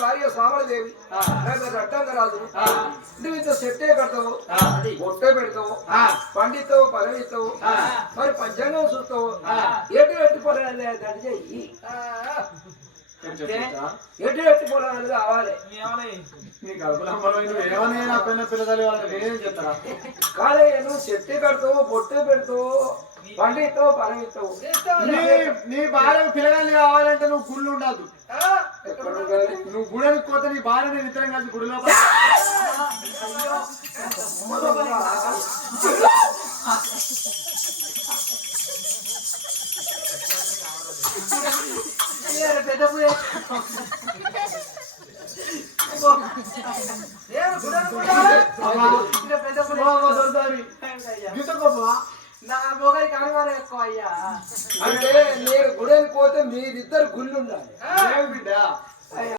భార్య సామలదేవి రట్టంగా రాదు నువ్వు ఇంత సెట్టే కడతావు బొట్టే పెడతావు పండిస్తావు పదవిస్తావు మరి పంచాంగం చూస్తావు ఎటు పొలాలి దడి చెయ్యి ఎటు పొలాలు కావాలి కాదే నువ్వు సెట్టే కడతావు బొట్టే పెడతావు పండిస్తావు పదవిస్తావు నీ భార్య పిల్లగాళ్ళు కావాలంటే నువ్వు గుళ్ళు ఉండదు నువ్వు గుడికి పోతే నీ భార్య నేను ఇద్దరం కలిసి గుడిలో నా మొగలికి అనుమానం ఎక్కువ అయ్యా అంటే నేను గుడికి పోతే మీరిద్దరు గుళ్ళు ఉండాలి బిడ్డ